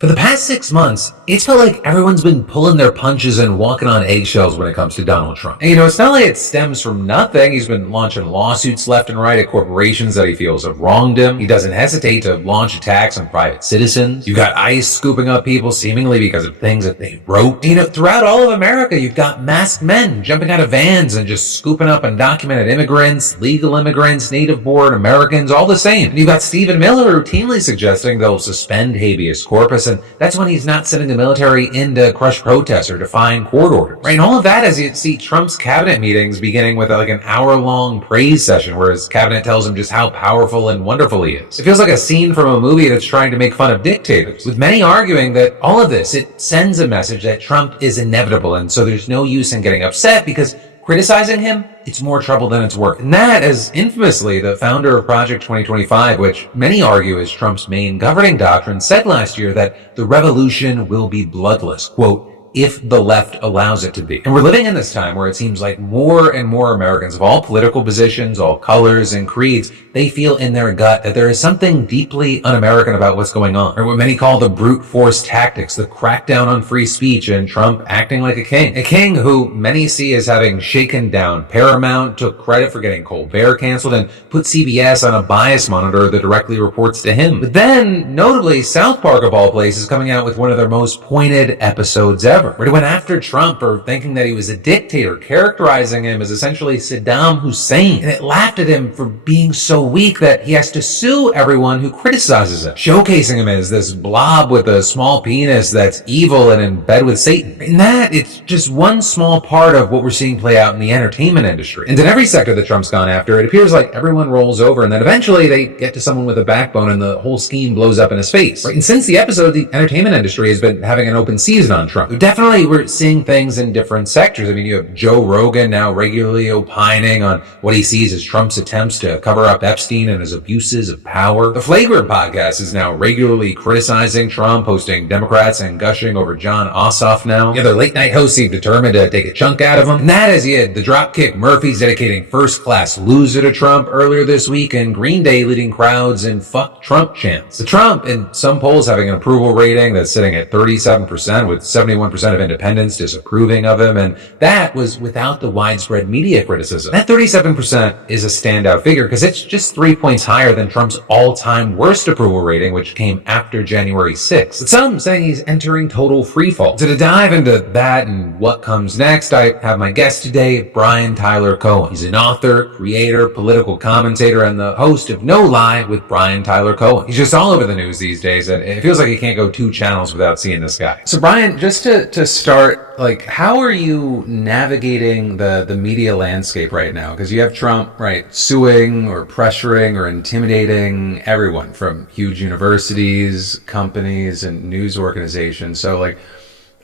For the past 6 months, it's felt like everyone's been pulling their punches and walking on eggshells when it comes to Donald Trump. And it's not like it stems from nothing. He's been launching lawsuits left and right at corporations that he feels have wronged him. He doesn't hesitate to launch attacks on private citizens. You've got ICE scooping up people seemingly because of things that they wrote. Throughout all of America, you've got masked men jumping out of vans and just scooping up undocumented immigrants, legal immigrants, native-born Americans, all the same. And you've got Stephen Miller routinely suggesting they'll suspend habeas corpus, and that's when he's not sending the military in to crush protests or define court orders. Right? And all of that as you see Trump's cabinet meetings beginning with like an hour-long praise session where his cabinet tells him just how powerful and wonderful he is. It feels like a scene from a movie that's trying to make fun of dictators, with many arguing that all of this, it sends a message that Trump is inevitable, and so there's no use in getting upset because criticizing him, it's more trouble than it's worth. And that, as infamously the founder of Project 2025, which many argue is Trump's main governing doctrine, said last year that the revolution will be bloodless, quote, if the left allows it to be. And we're living in this time where it seems like more and more Americans of all political positions, all colors and creeds, they feel in their gut that there is something deeply un-American about what's going on, or what many call the brute force tactics, the crackdown on free speech, and Trump acting like a king who many see as having shaken down Paramount, took credit for getting Colbert canceled, and put CBS on a bias monitor that directly reports to him. But then, notably, South Park of all places coming out with one of their most pointed episodes ever, where they went after Trump for thinking that he was a dictator, characterizing him as essentially Saddam Hussein, and it laughed at him for being so weak that he has to sue everyone who criticizes him, showcasing him as this blob with a small penis that's evil and in bed with Satan. And that, it's just one small part of what we're seeing play out in the entertainment industry. And in every sector that Trump's gone after, it appears like everyone rolls over and then eventually they get to someone with a backbone and the whole scheme blows up in his face. Right? And since the episode, the entertainment industry has been having an open season on Trump. Definitely, we're seeing things in different sectors. I mean, you have Joe Rogan now regularly opining on what he sees as Trump's attempts to cover up Epstein and his abuses of power. The Flagrant podcast is now regularly criticizing Trump, hosting Democrats and gushing over John Ossoff now. The other late-night hosts seem determined to take a chunk out of him. And that is, you had the Dropkick Murphys dedicating First-Class Loser to Trump earlier this week, and Green Day leading crowds in Fuck Trump chants. The Trump, in some polls, having an approval rating that's sitting at 37%, with 71% of independents disapproving of him, and that was without the widespread media criticism. That 37% is a standout figure because it's just 3 points higher than Trump's all-time worst approval rating, which came after January 6th. With some saying he's entering total freefall. So to dive into that and what comes next, I have my guest today, Brian Tyler Cohen. He's an author, creator, political commentator, and the host of No Lie with Brian Tyler Cohen. He's just all over the news these days, and it feels like you can't go 2 channels without seeing this guy. So Brian, just to start, like, how are you navigating the media landscape right now? Because you have Trump, right, suing or pressuring or intimidating everyone from huge universities, companies, and news organizations. So, like,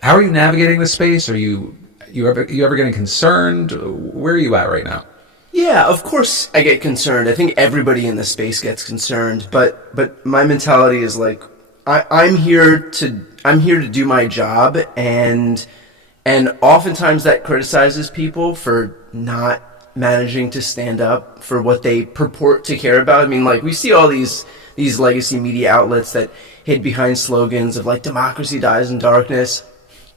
how are you navigating the space? Are you ever getting concerned? Where are you at right now? Yeah, of course I get concerned. I think everybody in the space gets concerned, but my mentality is like, I'm here to do my job, and oftentimes that criticizes people for not managing to stand up for what they purport to care about. I mean, like, we see all these legacy media outlets that hid behind slogans of like democracy dies in darkness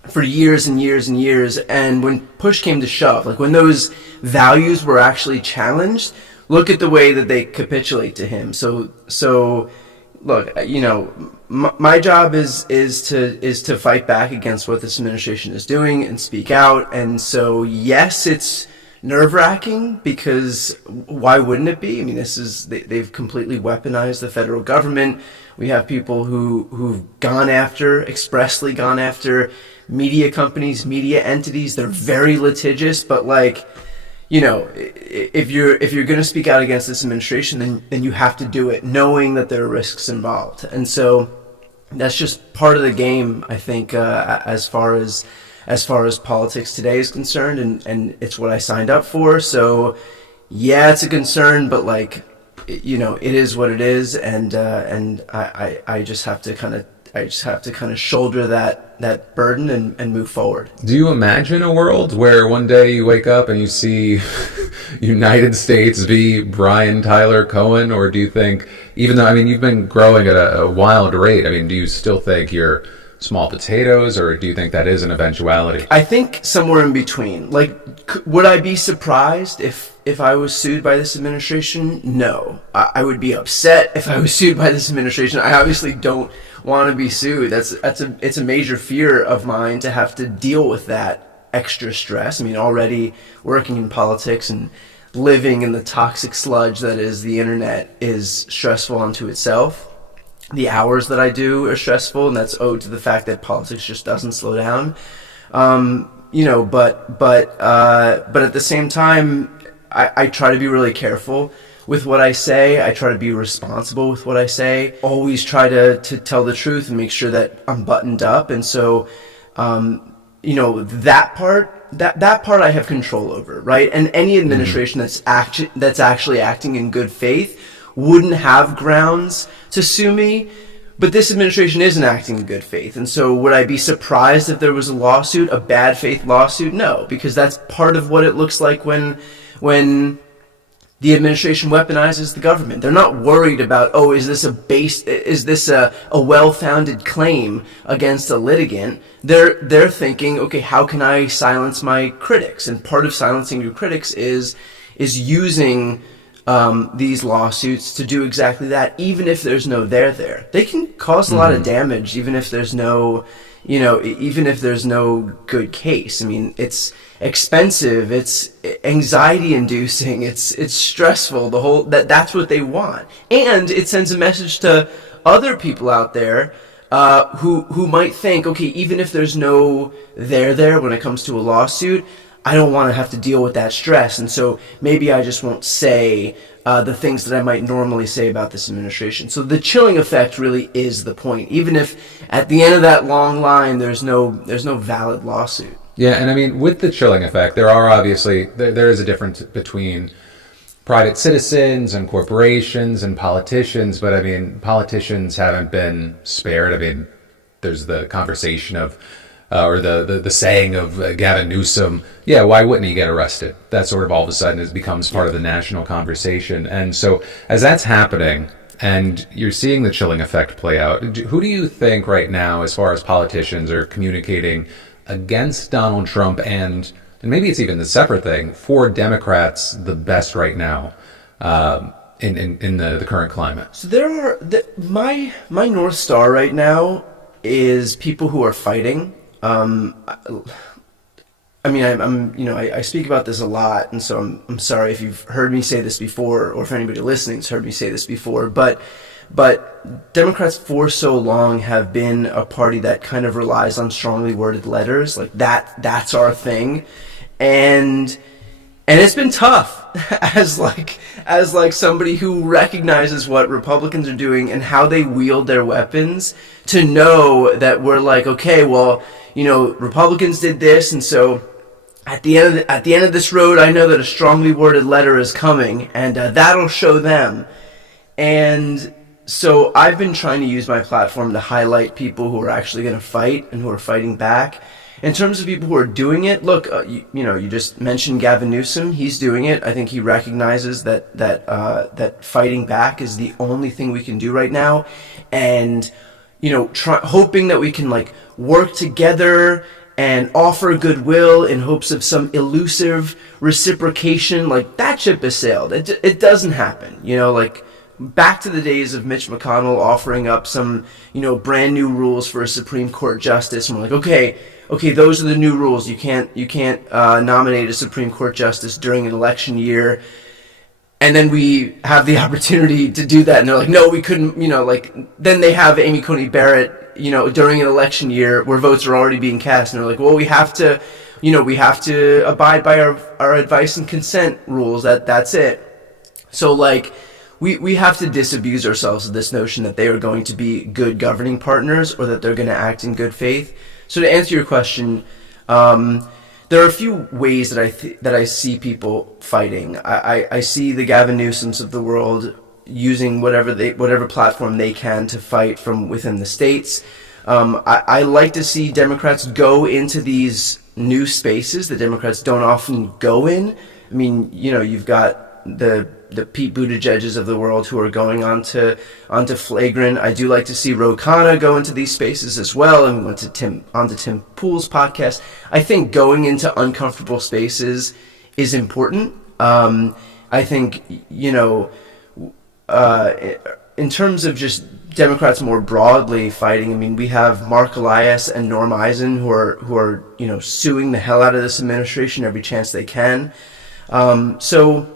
for years and years and years, and when push came to shove, like when those values were actually challenged, look at the way that they capitulate to him. So look, my job is to fight back against what this administration is doing and speak out. And so, yes, it's nerve-wracking, because why wouldn't it be? I mean, they've completely weaponized the federal government. We have people who've expressly gone after media companies, media entities. They're very litigious, but like, if you're going to speak out against this administration, then you have to do it knowing that there are risks involved. And so that's just part of the game, I think, as far as politics today is concerned, and it's what I signed up for. So yeah, it's a concern, but like, it is what it is, and I just have to kind of shoulder that burden and move forward. Do you imagine a world where one day you wake up and you see United States v. Brian Tyler Cohen, or do you think, even though, I mean, you've been growing at a wild rate, I mean, do you still think you're small potatoes, or do you think that is an eventuality? I think somewhere in between. Like, would I be surprised if I was sued by this administration? No. I would be upset if I was sued by this administration. I obviously don't want to be sued. It's a major fear of mine to have to deal with that extra stress. I mean, already working in politics and living in the toxic sludge that is the internet is stressful unto itself. The hours that I do are stressful, and that's owed to the fact that politics just doesn't slow down. But at the same time, I try to be really careful with what I say. I try to be responsible with what I say. Always try to tell the truth and make sure that I'm buttoned up. And so, that part I have control over, right? And any administration that's actually acting in good faith wouldn't have grounds to sue me. But this administration isn't acting in good faith. And so would I be surprised if there was a lawsuit, a bad faith lawsuit? No, because that's part of what it looks like when the administration weaponizes the government. They're not worried about, is this a well-founded claim against a litigant? They're thinking, okay, how can I silence my critics? And part of silencing your critics is using these lawsuits to do exactly that, even if there's no there. They can cause a lot of damage, even if there's no good case. I mean, it's expensive, it's anxiety inducing, it's stressful, that's what they want. And it sends a message to other people out there who might think, okay, even if there's no there when it comes to a lawsuit, I don't want to have to deal with that stress, and so maybe I just won't say the things that I might normally say about this administration. So the chilling effect really is the point, even if at the end of that long line there's no valid lawsuit. Yeah, and I mean, with the chilling effect, there is a difference between private citizens and corporations and politicians, but I mean, politicians haven't been spared. I mean, there's the conversation of or the saying of Gavin Newsom, yeah, why wouldn't he get arrested? That sort of all of a sudden becomes part of the national conversation. And so as that's happening and you're seeing the chilling effect play out, who do you think right now, as far as politicians are communicating against Donald Trump and maybe it's even the separate thing, for Democrats the best right now in the current climate? So there are, my North Star right now is people who are fighting. I speak about this a lot, and so I'm sorry if you've heard me say this before, or if anybody listening has heard me say this before, but Democrats for so long have been a party that kind of relies on strongly worded letters, like that's our thing, and it's been tough as somebody who recognizes what Republicans are doing and how they wield their weapons, to know that we're like, okay, well, Republicans did this, and so at the end of this road, I know that a strongly worded letter is coming, and that'll show them. And so I've been trying to use my platform to highlight people who are actually going to fight and who are fighting back. In terms of people who are doing it, look, you just mentioned Gavin Newsom. He's doing it. I think he recognizes that fighting back is the only thing we can do right now, and hoping that we can work together and offer goodwill in hopes of some elusive reciprocation. That ship has sailed. It doesn't happen. Back to the days of Mitch McConnell offering up some brand new rules for a Supreme Court justice, and we're like, okay, those are the new rules. You can't nominate a Supreme Court justice during an election year. And then we have the opportunity to do that, and they're like, no, we couldn't, then they have Amy Coney Barrett, during an election year where votes are already being cast, and they're like, well, we have to abide by our advice and consent rules, that's it. So, we have to disabuse ourselves of this notion that they are going to be good governing partners, or that they're going to act in good faith. So to answer your question, there are a few ways that I see people fighting. I see the Gavin Newsoms of the world using whatever platform they can to fight from within the states. I like to see Democrats go into these new spaces that Democrats don't often go in, I mean, you've got the Pete Buttigieg's of the world who are going onto Flagrant. I do like to see Ro Khanna go into these spaces as well, and we went to onto Tim Pool's podcast. I think going into uncomfortable spaces is important. I think, in terms of just Democrats more broadly fighting, I mean, we have Mark Elias and Norm Eisen who are suing the hell out of this administration every chance they can. So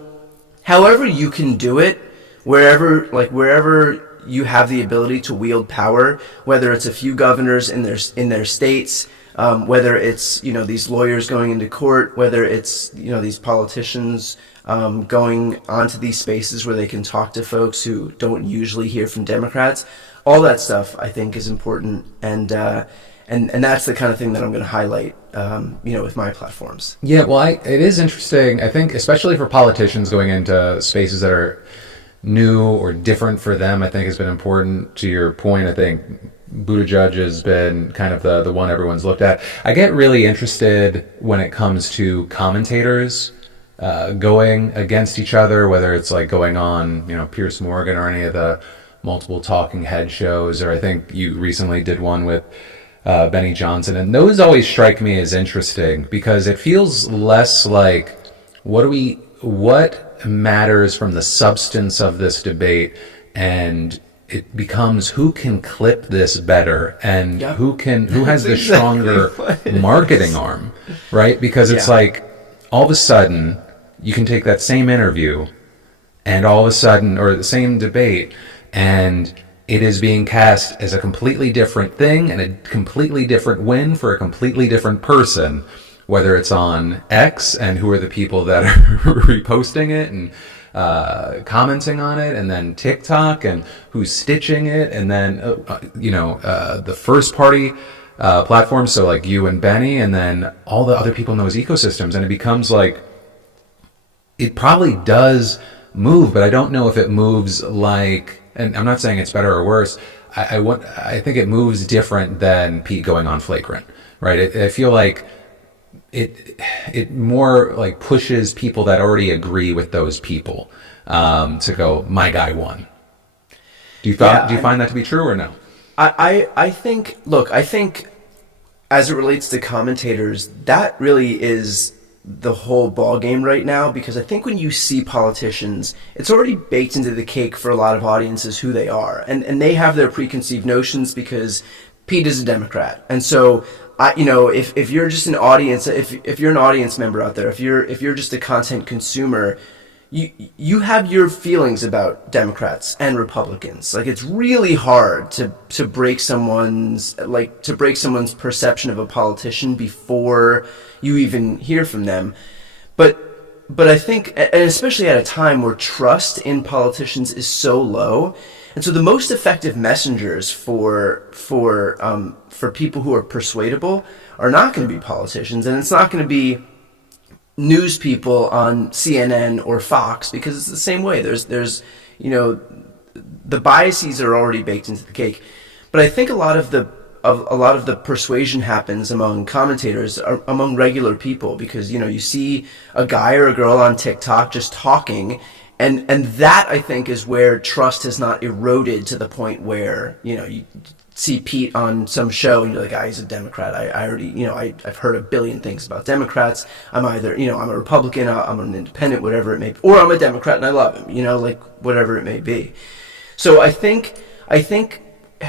however you can do it, wherever you have the ability to wield power, whether it's a few governors in their states, whether it's these lawyers going into court, whether it's these politicians going onto these spaces where they can talk to folks who don't usually hear from Democrats, all that stuff I think is important, and that's the kind of thing that I'm going to highlight with my platforms. Yeah, well, it is interesting, I think, especially for politicians going into spaces that are new or different for them. I think has been important. To your point, I think Buttigieg has been kind of the one everyone's looked at. I get really interested when it comes to commentators going against each other, whether it's like going on, Piers Morgan or any of the multiple talking head shows, or I think you recently did one with Benny Johnson, and those always strike me as interesting because it feels less like what matters from the substance of this debate, and it becomes who can clip this better and who has the stronger marketing arm, right? Because it's like all of a sudden you can take that same interview and all of a sudden, or the same debate, and it is being cast as a completely different thing and a completely different win for a completely different person, whether it's on X and who are the people that are reposting it and commenting on it, and then TikTok and who's stitching it, and then the first party platforms, so like you and Benny, and then all the other people in those ecosystems, and it becomes like it probably does move, but I don't know if it moves like, and I'm not saying it's better or worse. I think it moves different than Pete going on Flagrant, right? I feel like it more like pushes people that already agree with those people to go, my guy won. Do you find that to be true or no? I think as it relates to commentators, that really is the whole ball game right now, because I think when you see politicians, it's already baked into the cake for a lot of audiences who they are, and they have their preconceived notions because Pete is a Democrat, and so if you're just an audience, if you're an audience member out there, if you're just a content consumer, you have your feelings about Democrats and Republicans. Like, it's really hard to break someone's perception of a politician before you even hear from them. But I think, and especially at a time where trust in politicians is so low, and so the most effective messengers for people who are persuadable are not going to be politicians, and it's not going to be news people on CNN or Fox, because it's the same way. There's the biases are already baked into the cake. But I think a lot of the persuasion happens among commentators, among regular people, because you see a guy or a girl on TikTok just talking, and that, I think, is where trust has not eroded to the point where you see Pete on some show and you're like, he's a Democrat. I already, I've heard a billion things about Democrats. I'm either, I'm a Republican, I'm an independent, whatever it may be, or I'm a Democrat and I love him, whatever it may be. So I think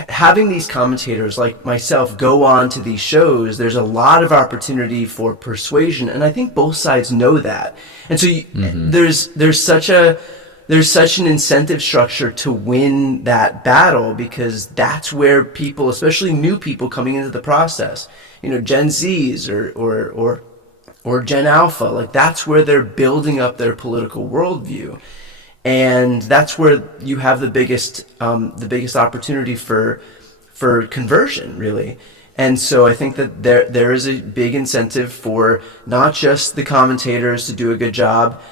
having these commentators like myself go on to these shows, there's a lot of opportunity for persuasion, and I think both sides know that. And so there's such an incentive structure to win that battle, because that's where people, especially new people coming into the process, Gen Zs or Gen Alpha, like, that's where they're building up their political worldview. And that's where you have the biggest opportunity for conversion, really. And so I think that there is a big incentive for not just the commentators to do a good job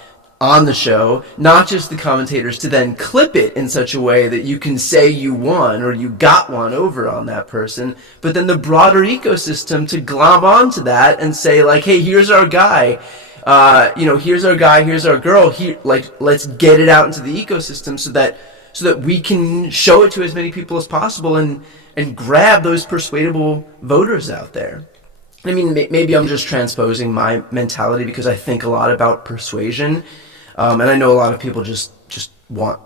on the show, not just the commentators to then clip it in such a way that you can say you won or you got one over on that person, but then the broader ecosystem to glom onto that and say, like, hey, here's our guy. Here's our guy, here's our girl. Here, like, let's get it out into the ecosystem so that we can show it to as many people as possible and grab those persuadable voters out there. I mean, maybe I'm just transposing my mentality because I think a lot about persuasion, and I know a lot of people just want,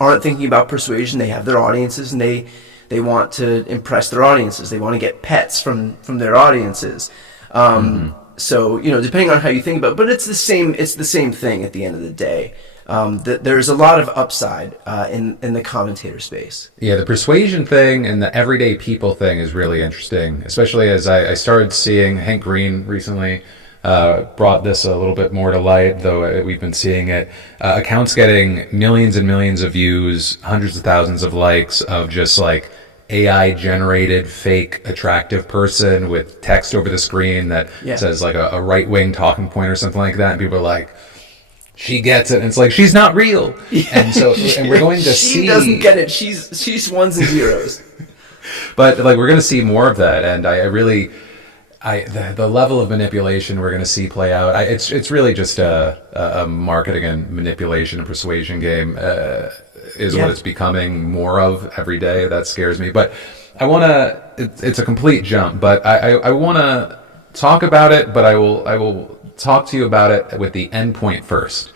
aren't thinking about persuasion. They have their audiences and they want to impress their audiences. They want to get pets from their audiences. So, depending on how you think about it, but it's the same thing at the end of the day. There's a lot of upside in the commentator space. Yeah, the persuasion thing and the everyday people thing is really interesting, especially as I started seeing Hank Green recently brought this a little bit more to light, though we've been seeing it. Accounts getting millions and millions of views, hundreds of thousands of likes of just like AI generated fake attractive person with text over the screen that says like a right-wing talking point or something like that, and people are like, she gets it, and it's like, she's not real. And so and we're going to see, she doesn't get it. She's ones and zeros. But like, we're going to see more of that, and the level of manipulation we're going to see play out, it's really just a marketing and manipulation and persuasion game is what it's becoming more of every day. That scares me. But I want to, it's a complete jump, but I want to talk about it, but I will talk to you about it with the end point first.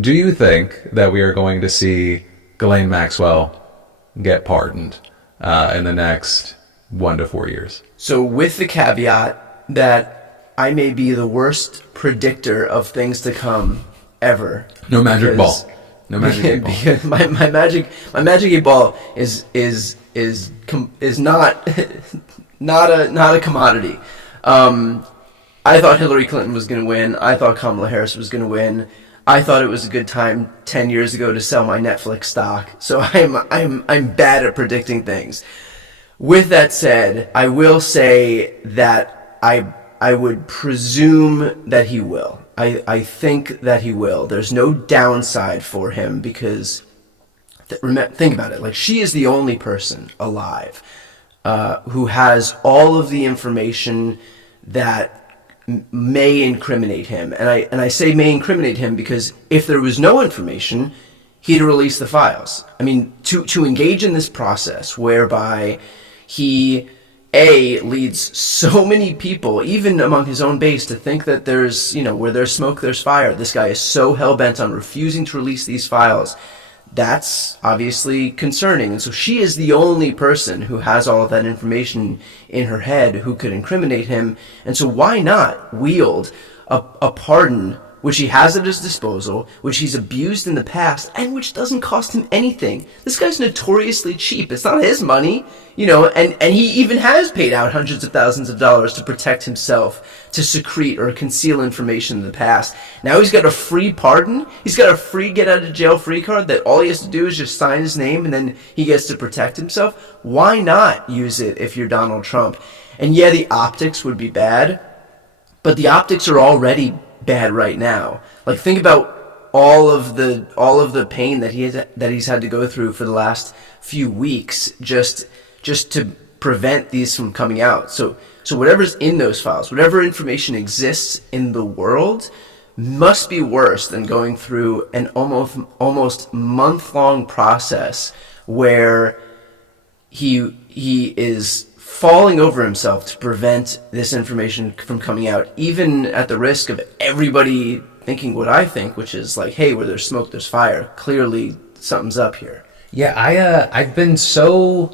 Do you think that we are going to see Ghislaine Maxwell get pardoned in the next 1 to 4 years? So with the caveat that I may be the worst predictor of things to come ever. No magic ball. No magic 8 ball. Because my magic 8 ball is not a commodity. I thought Hillary Clinton was going to win. I thought Kamala Harris was going to win. I thought it was a good time 10 years ago to sell my Netflix stock. So I'm bad at predicting things. With that said, I will say that I would presume that he will. I think that he will. There's no downside for him because think about it. Like, she is the only person alive who has all of the information that may incriminate him. And I say may incriminate him because if there was no information, he'd release the files. I mean, to engage in this process whereby he leads so many people, even among his own base, to think that there's, where there's smoke, there's fire. This guy is so hell-bent on refusing to release these files. That's obviously concerning. And so she is the only person who has all of that information in her head who could incriminate him. And so why not wield a pardon which he has at his disposal, which he's abused in the past, and which doesn't cost him anything. This guy's notoriously cheap. It's not his money, and he even has paid out hundreds of thousands of dollars to protect himself, to secrete or conceal information in the past. Now he's got a free pardon. He's got a free get-out-of-jail-free card that all he has to do is just sign his name, and then he gets to protect himself. Why not use it if you're Donald Trump? And yeah, the optics would be bad, but the optics are already bad right now. Like, think about all of the pain that he's had to go through for the last few weeks just to prevent these from coming out. So whatever's in those files, whatever information exists in the world, must be worse than going through an almost month-long process where he is falling over himself to prevent this information from coming out, even at the risk of everybody thinking what I think, which is like, hey, where there's smoke, there's fire. Clearly, something's up here. Yeah, I've been so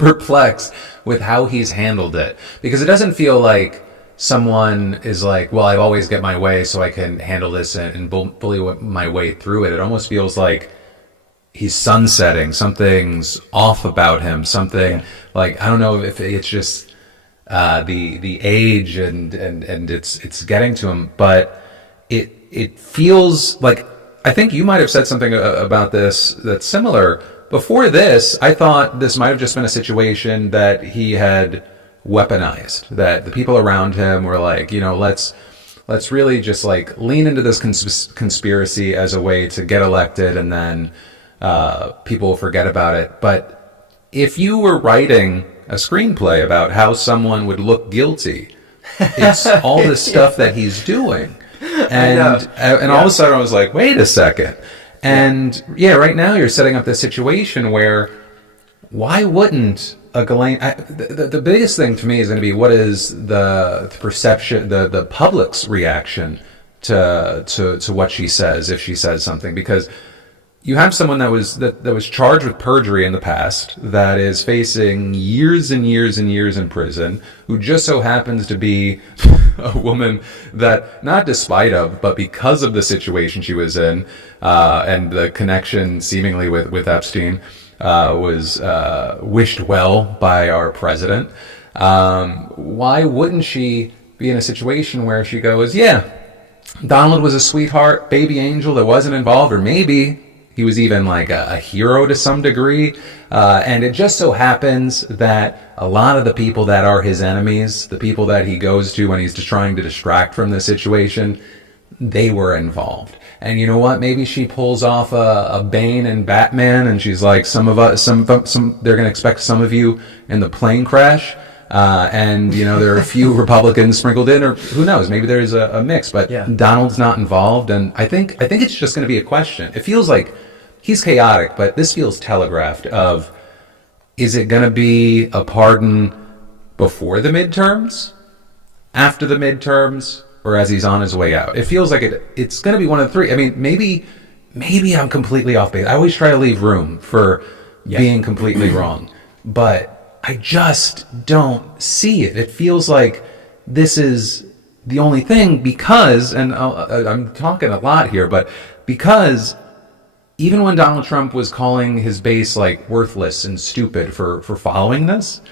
perplexed with how he's handled it, because it doesn't feel like someone is like, well, I always get my way, so I can handle this and bully my way through it. It almost feels like he's sunsetting. Something's off about him. Something like, I don't know if it's just the age and it's getting to him, but it feels like, I think you might have said something about this that's similar. Before this, I thought this might have just been a situation that he had weaponized, that the people around him were like, let's really just like lean into this conspiracy as a way to get elected, and then people will forget about it. But if you were writing a screenplay about how someone would look guilty, it's all this stuff that he's doing. And all of a sudden I was like, wait a second. And right now you're setting up this situation where why wouldn't a Ghislaine... The biggest thing to me is going to be what is the perception, the public's reaction to what she says if she says something, because you have someone that was charged with perjury in the past, that is facing years and years and years in prison, who just so happens to be a woman that, not despite of, but because of the situation she was in, and the connection seemingly with Epstein, was wished well by our president. Why wouldn't she be in a situation where she goes, yeah, Donald was a sweetheart, baby angel that wasn't involved, or maybe he was even like a hero to some degree. And it just so happens that a lot of the people that are his enemies, the people that he goes to when he's just trying to distract from the situation, they were involved. And you know what? Maybe she pulls off a Bane and Batman, and she's like, they're going to expect some of you in the plane crash. And there are a few Republicans sprinkled in, or who knows, maybe there's a mix, but Donald's not involved. And I think it's just going to be a question. It feels like he's chaotic, but this feels telegraphed of, is it going to be a pardon before the midterms, after the midterms, or as he's on his way out? It feels like it's going to be one of the three. I mean, maybe I'm completely off base. I always try to leave room for being completely wrong, but I just don't see it. It feels like this is the only thing, because, and I'm talking a lot here, but because even when Donald Trump was calling his base like worthless and stupid for following this,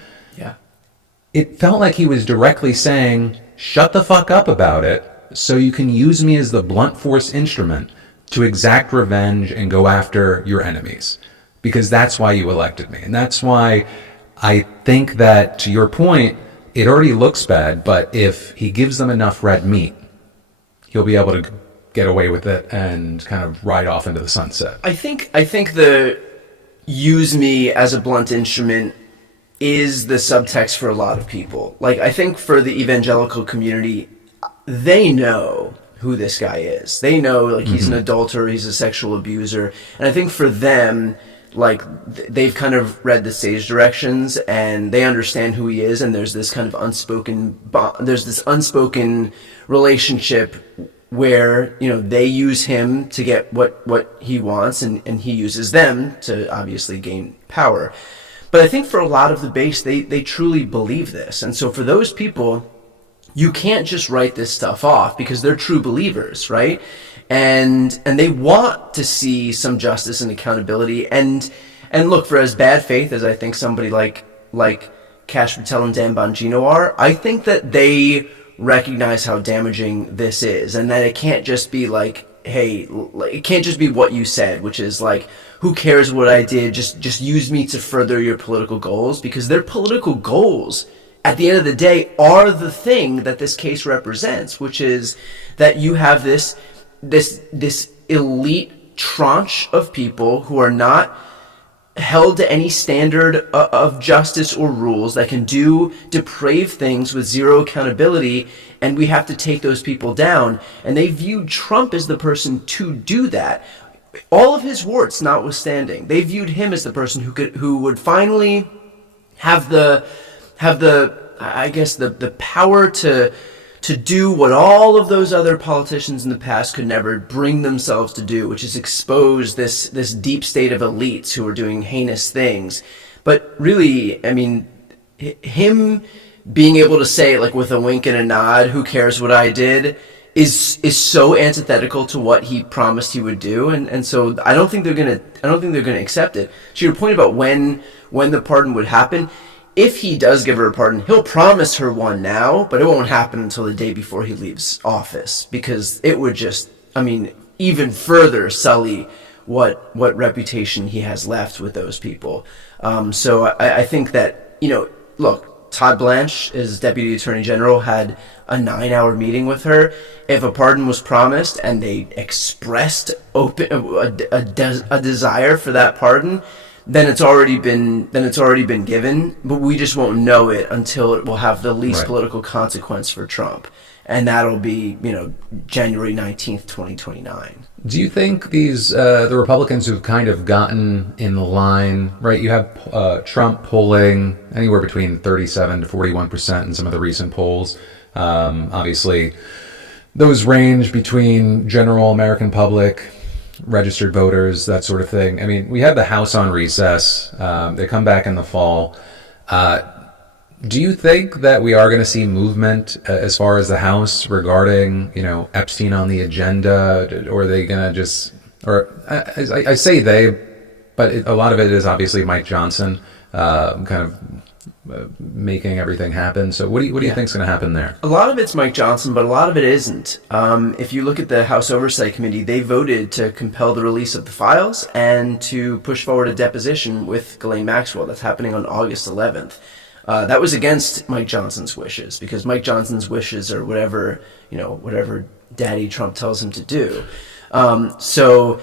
it felt like he was directly saying, shut the fuck up about it so you can use me as the blunt force instrument to exact revenge and go after your enemies, because that's why you elected me. And that's why I think that, to your point, it already looks bad, but if he gives them enough red meat, he'll be able to get away with it and kind of ride off into the sunset. I think the use me as a blunt instrument is the subtext for a lot of people. Like, I think for the evangelical community, they know who this guy is. They know, like, he's an adulterer, he's a sexual abuser. And I think for them, like, they've kind of read the stage directions and they understand who he is, and there's this kind of unspoken relationship where, they use him to get what he wants, and he uses them to obviously gain power. But I think for a lot of the base, they truly believe this. And so for those people, you can't just write this stuff off, because they're true believers, right? And they want to see some justice and accountability. And look, for as bad faith as I think somebody like Kash Patel and Dan Bongino are, I think that they recognize how damaging this is, and that it can't just be like, hey, it can't just be what you said, which is like, who cares what I did, just use me to further your political goals, because their political goals at the end of the day are the thing that this case represents, which is that you have this elite tranche of people who are not held to any standard of justice or rules, that can do depraved things with zero accountability, and we have to take those people down. And they viewed Trump as the person to do that. All of his warts notwithstanding, they viewed him as the person who would finally have the power to do what all of those other politicians in the past could never bring themselves to do, which is expose this deep state of elites who are doing heinous things. But really, I mean, him being able to say, like, with a wink and a nod, who cares what I did, is so antithetical to what he promised he would do, and so I don't think they're gonna accept it. To your point about when the pardon would happen, if he does give her a pardon, he'll promise her one now, but it won't happen until the day before he leaves office, because it would just, even further sully what reputation he has left with those people. So I think that, look, Todd Blanche, his deputy attorney general, had a 9-hour meeting with her. If a pardon was promised and they expressed a desire for that pardon, then it's already been given. But we just won't know it until it will have the least political consequence for Trump. and that'll be, January 19th, 2029. Do you think these the Republicans who've kind of gotten in line, right? You have Trump polling anywhere between 37 to 41% in some of the recent polls. Obviously, those range between general American public, registered voters, that sort of thing. I mean, we have the House on recess. They come back in the fall. Do you think that we are going to see movement as far as the House regarding, Epstein on the agenda, or are they going to just, or I say they, but a lot of it is obviously Mike Johnson kind of making everything happen. So what do you think is going to happen there? A lot of it's Mike Johnson, but a lot of it isn't. If you look at the House Oversight Committee, they voted to compel the release of the files and to push forward a deposition with Ghislaine Maxwell. That's happening on August 11th. That was against Mike Johnson's wishes, because Mike Johnson's wishes are whatever Daddy Trump tells him to do. But to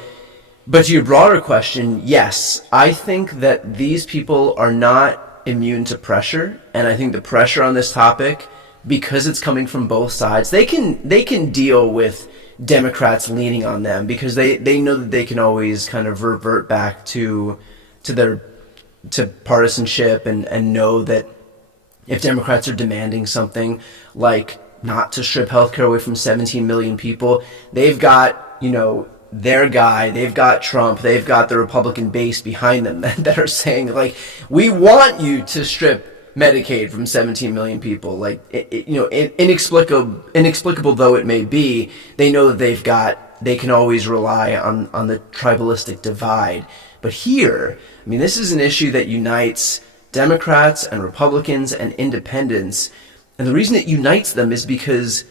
your broader question, yes, I think that these people are not immune to pressure, and I think the pressure on this topic, because it's coming from both sides, they can deal with Democrats leaning on them, because they know that they can always kind of revert back to partisanship and know that if Democrats are demanding something like not to strip healthcare away from 17 million people, they've got, their guy, they've got Trump, they've got the Republican base behind them that are saying, like, we want you to strip Medicaid from 17 million people. Like, inexplicable though it may be, they know that they can always rely on the tribalistic divide. But here, I mean, this is an issue that unites Democrats and Republicans and independents. And the reason it unites them is because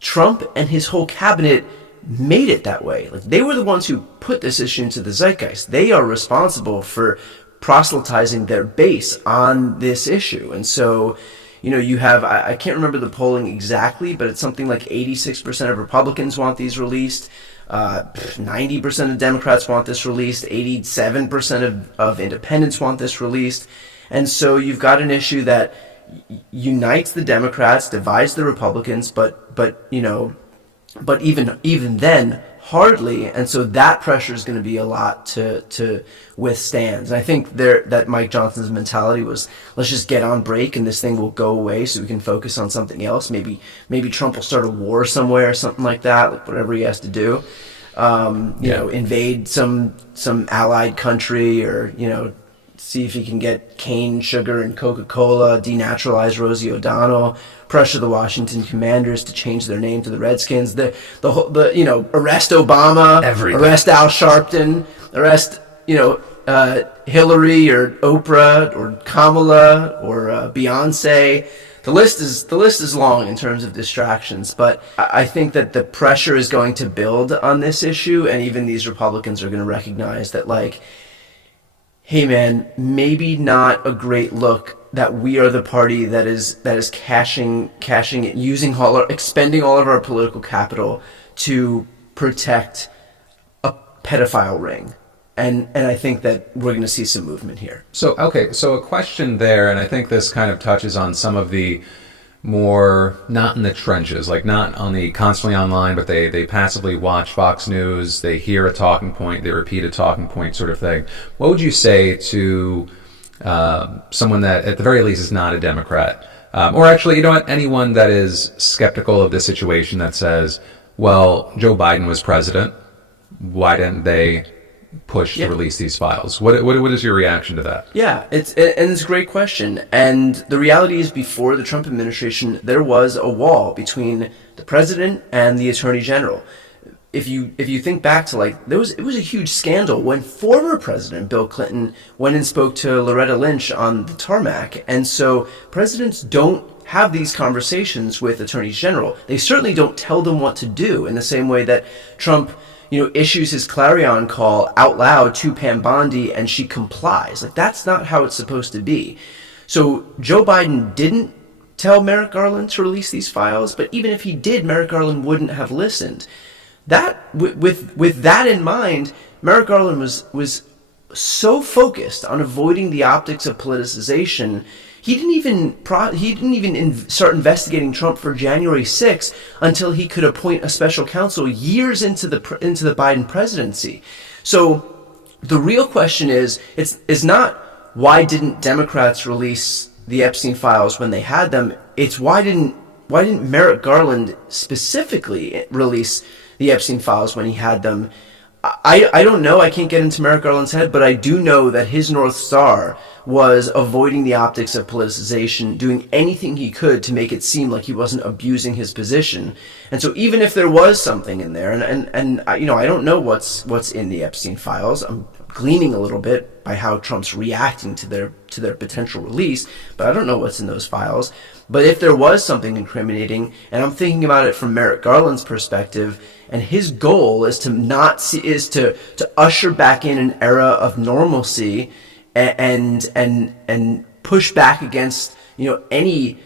Trump and his whole cabinet made it that way. Like, they were the ones who put this issue into the zeitgeist. They are responsible for proselytizing their base on this issue. And so, you have, I can't remember the polling exactly, but it's something like 86% of Republicans want these released. 90% of Democrats want this released. 87% of independents want this released. And so you've got an issue that unites the Democrats, divides the Republicans, but even then, hardly. And so that pressure is going to be a lot to withstand. And I think that Mike Johnson's mentality was, let's just get on break and this thing will go away so we can focus on something else. Maybe Trump will start a war somewhere or something like that, like whatever he has to do. Invade some allied country, or, see if he can get cane sugar and Coca-Cola, denaturalize Rosie O'Donnell, pressure the Washington Commanders to change their name to the Redskins, arrest Obama, everything. Arrest Al Sharpton, arrest, Hillary or Oprah or Kamala or Beyonce. The list is long in terms of distractions, but I think that the pressure is going to build on this issue, and even these Republicans are going to recognize that, like, hey man, maybe not a great look that we are the party that is cashing it, expending all of our political capital to protect a pedophile ring. And I think that we're going to see some movement here. So a question there, and I think this kind of touches on some of the more not in the trenches, like not on the constantly online, but they passively watch Fox News, they hear a talking point, they repeat a talking point sort of thing. What would you say to someone that at the very least is not a Democrat? Or actually, anyone that is skeptical of this situation that says, well, Joe Biden was president, why didn't they push to release these files? What is your reaction to that? Yeah, it's a great question. And the reality is, before the Trump administration, there was a wall between the president and the attorney general. If you think back to, like, it was a huge scandal when former President Bill Clinton went and spoke to Loretta Lynch on the tarmac. And so presidents don't have these conversations with attorneys general. They certainly don't tell them what to do in the same way that Trump issues his clarion call out loud to Pam Bondi and she complies. Like, that's not how it's supposed to be. So Joe Biden didn't tell Merrick Garland to release these files, but even if he did, Merrick Garland wouldn't have listened. With that in mind, Merrick Garland was so focused on avoiding the optics of politicization, he didn't even start investigating Trump for January 6th until he could appoint a special counsel years into the Biden presidency. So the real question is not why didn't Democrats release the Epstein files when they had them? It's why didn't Merrick Garland specifically release the Epstein files when he had them? I don't know. I can't get into Merrick Garland's head, but I do know that his North Star was avoiding the optics of politicization, doing anything he could to make it seem like he wasn't abusing his position. And so even if there was something in there, and I don't know what's in the Epstein files. I'm gleaning a little bit by how Trump's reacting to their potential release, but I don't know what's in those files. But if there was something incriminating, and I'm thinking about it from Merrick Garland's perspective, and his goal is to usher back in an era of normalcy and push back against any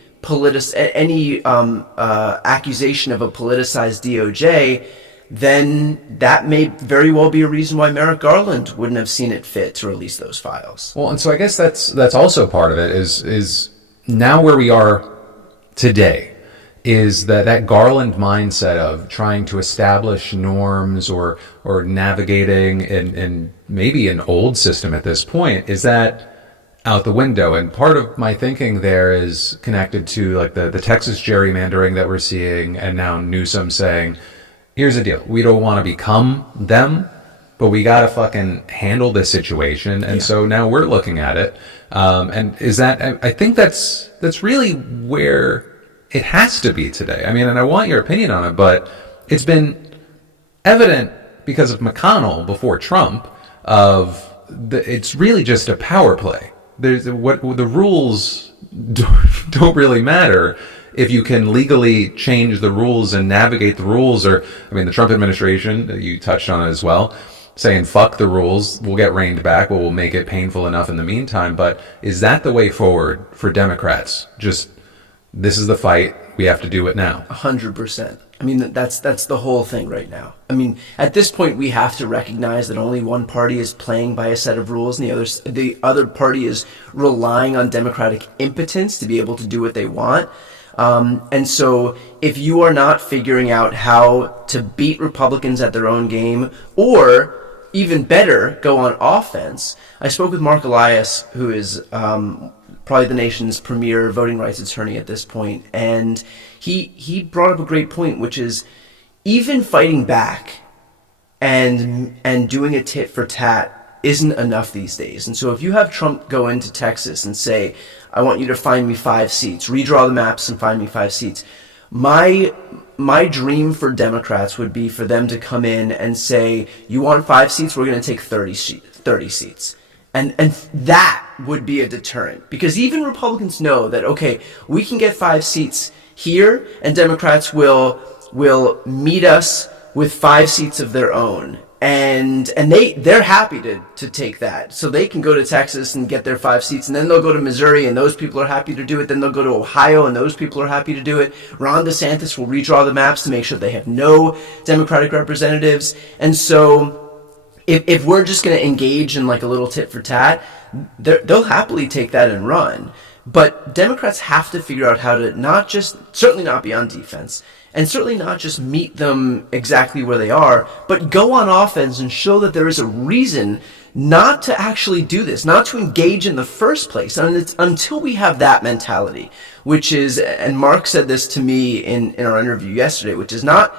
accusation of a politicized DOJ, then that may very well be a reason why Merrick Garland wouldn't have seen it fit to release those files. Well, and so I guess that's also part of it is now where we are today is that Garland mindset of trying to establish norms or navigating in maybe an old system at this point, is that out the window. And part of my thinking there is connected to like the Texas gerrymandering that we're seeing, and now Newsom saying, here's the deal, we don't want to become them, but we got to fucking handle this situation. And so now we're looking at it. And I think that's really where it has to be today. I mean, and I want your opinion on it, but it's been evident because of McConnell before Trump it's really just a power play. The rules don't really matter if you can legally change the rules and navigate the rules. Or, I mean, the Trump administration, you touched on it as well, saying fuck the rules, we'll get reined back, but we'll make it painful enough in the meantime. But is that the way forward for Democrats? Just, this is the fight, we have to do it now. 100%. I mean, that's the whole thing right now. I mean, at this point, we have to recognize that only one party is playing by a set of rules, and the other party is relying on Democratic impotence to be able to do what they want. And so if you are not figuring out how to beat Republicans at their own game, or even better, go on offense. I spoke with Mark Elias, who is probably the nation's premier voting rights attorney at this point, and he brought up a great point, which is even fighting back and doing a tit for tat isn't enough these days. And so if you have Trump go into Texas and say, I want you to find me 5 seats, redraw the maps and find me 5 seats, my dream for Democrats would be for them to come in and say, you want 5 seats, we're going to take 30 seats. And that would be a deterrent, because even Republicans know that, okay, we can get 5 seats here, and Democrats will meet us with 5 seats of their own. And they're happy to take that. So they can go to Texas and get their 5 seats, and then they'll go to Missouri, and those people are happy to do it. Then they'll go to Ohio, and those people are happy to do it. Ron DeSantis will redraw the maps to make sure they have no Democratic representatives. And so if we're just going to engage in like a little tit for tat, they'll happily take that and run. But Democrats have to figure out how to certainly not be on defense, and certainly not just meet them exactly where they are, but go on offense and show that there is a reason not to actually do this, not to engage in the first place. And it's until we have that mentality, which is, and Mark said this to me in our interview yesterday, which is not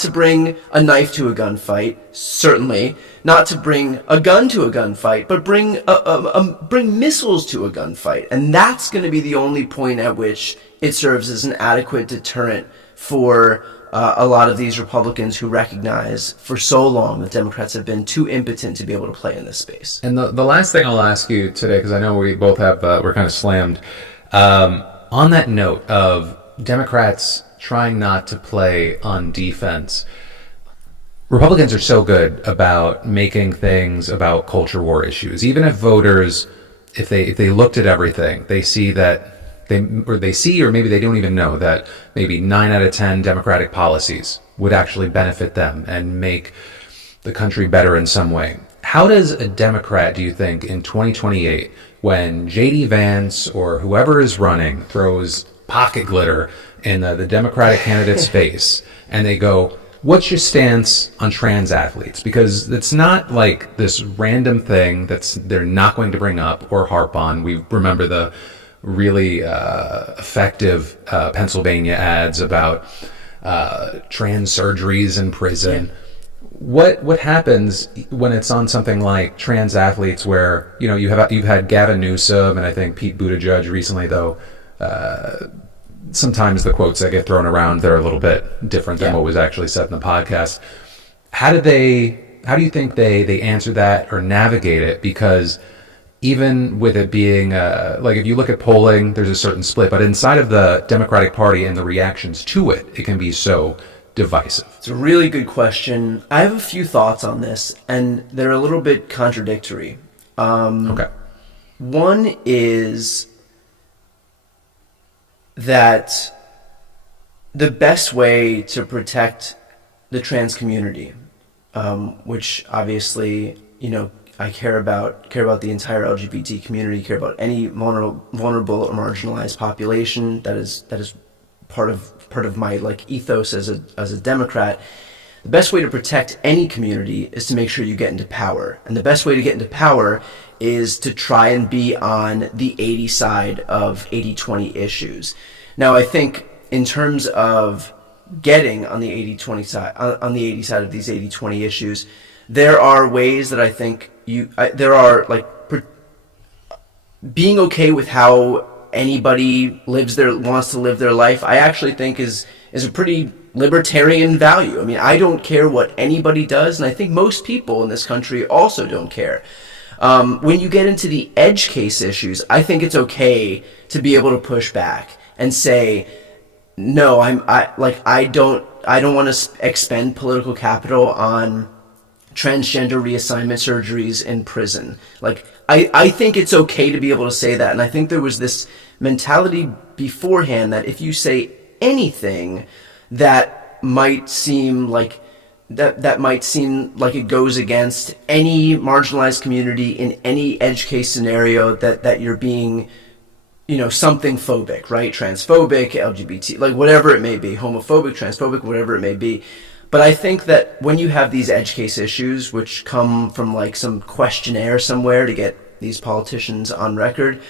to bring a knife to a gunfight, certainly, not to bring a gun to a gunfight, but bring missiles to a gunfight. And that's going to be the only point at which it serves as an adequate deterrent for a lot of these Republicans who recognize for so long that Democrats have been too impotent to be able to play in this space. And the last thing I'll ask you today, because I know we both have, we're kind of slammed, on that note of Democrats trying not to play on defense, Republicans are so good about making things about culture war issues. Even if voters, if they looked at everything, they see that or maybe they don't even know that maybe 9 out of 10 Democratic policies would actually benefit them and make the country better in some way. How does a Democrat, do you think, in 2028, when JD Vance or whoever is running throws pocket glitter in the Democratic candidate's face and they go, what's your stance on trans athletes? Because it's not like this random thing they're not going to bring up or harp on. We remember the really effective Pennsylvania ads about trans surgeries in prison. Yeah. What happens when it's on something like trans athletes, where you've had Gavin Newsom and I think Pete Buttigieg recently, though. Sometimes the quotes that get thrown around, they're a little bit different than what was actually said in the podcast. How do you think they answer that or navigate it? Because even with it being like, if you look at polling, there's a certain split, but inside of the Democratic Party and the reactions to it, it can be so divisive. It's a really good question. I have a few thoughts on this, and they're a little bit contradictory. Okay. One is that the best way to protect the trans community, which obviously, I care about the entire LGBT community, care about any vulnerable or marginalized population. That is part of my ethos as a Democrat. The best way to protect any community is to make sure you get into power. And the best way to get into power is to try and be on the 80 side of 80-20 issues. Now, I think in terms of getting on the 80-20 side, on the 80 side of these 80-20 issues, there are ways that I think being okay with how anybody wants to live their life, I actually think is a pretty libertarian value. I mean, I don't care what anybody does, and I think most people in this country also don't care. When you get into the edge case issues, I think it's okay to be able to push back and say, no, I don't want to expend political capital on transgender reassignment surgeries in prison. I think it's okay to be able to say that. And I think there was this mentality beforehand that if you say anything that might seem like it goes against any marginalized community in any edge case scenario, that you're being, something phobic, right? Transphobic, LGBT, whatever it may be, homophobic, transphobic, whatever it may be. But I think that when you have these edge case issues, which come from some questionnaire somewhere to get these politicians on record,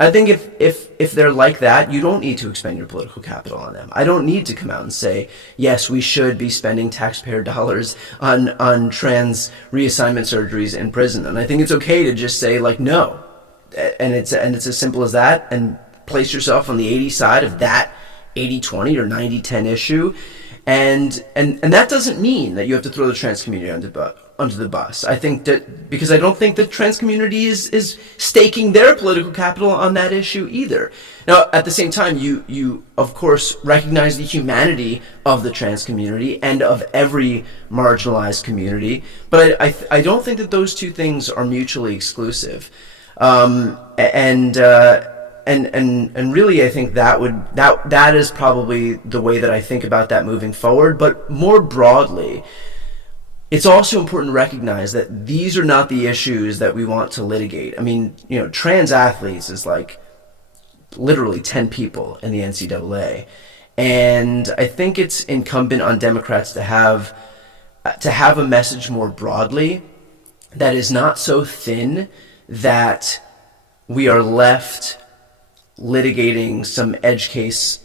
I think if they're like that, you don't need to expend your political capital on them. I don't need to come out and say, yes, we should be spending taxpayer dollars on trans reassignment surgeries in prison. And I think it's okay to just say no. And it's as simple as that, and place yourself on the 80 side of that 80-20 or 90-10 issue. And that doesn't mean that you have to throw the trans community under the bus. I think that because I don't think the trans community is staking their political capital on that issue either. Now, at the same time, you of course recognize the humanity of the trans community and of every marginalized community, but I don't think that those two things are mutually exclusive. And really, I think that is probably the way that I think about that moving forward. But more broadly, it's also important to recognize that these are not the issues that we want to litigate. I mean, trans athletes is literally 10 people in the NCAA, and I think it's incumbent on Democrats to have a message more broadly that is not so thin that we are left litigating some edge case,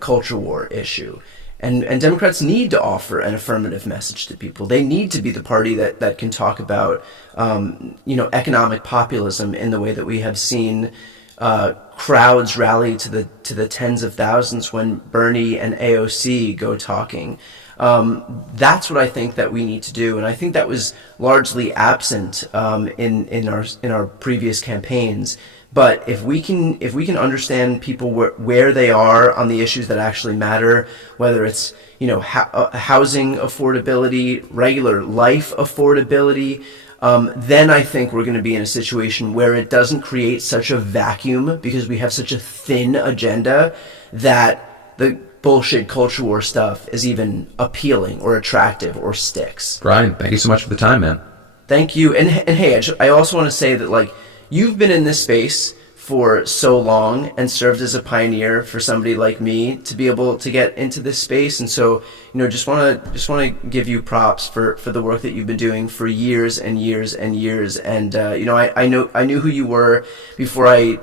culture war issue. And Democrats need to offer an affirmative message to people. They need to be the party that can talk about, economic populism in the way that we have seen crowds rally to the tens of thousands when Bernie and AOC go talking. That's what I think that we need to do, and I think that was largely absent in our previous campaigns. But if we can understand people where they are on the issues that actually matter, whether it's housing affordability, regular life affordability, then I think we're going to be in a situation where it doesn't create such a vacuum because we have such a thin agenda that the bullshit culture war stuff is even appealing or attractive or sticks. Brian, thank you so much for the time, man. Thank you. And hey, I also want to say that you've been in this space for so long and served as a pioneer for somebody like me to be able to get into this space. And so, just want to give you props for the work that you've been doing for years and years and years. And I knew who you were before I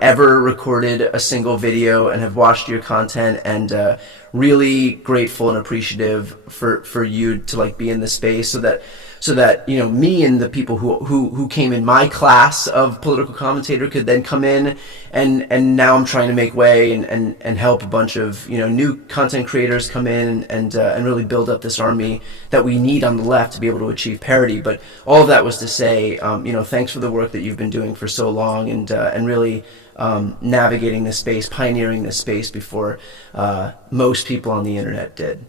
ever recorded a single video, and have watched your content, and really grateful and appreciative for you to like be in this space, so that me and the people who came in my class of political commentator could then come in, and now I'm trying to make way and help a bunch of new content creators come in and really build up this army that we need on the left to be able to achieve parity. But all of that was to say, thanks for the work that you've been doing for so long, and really navigating this space, pioneering this space before most people on the internet did.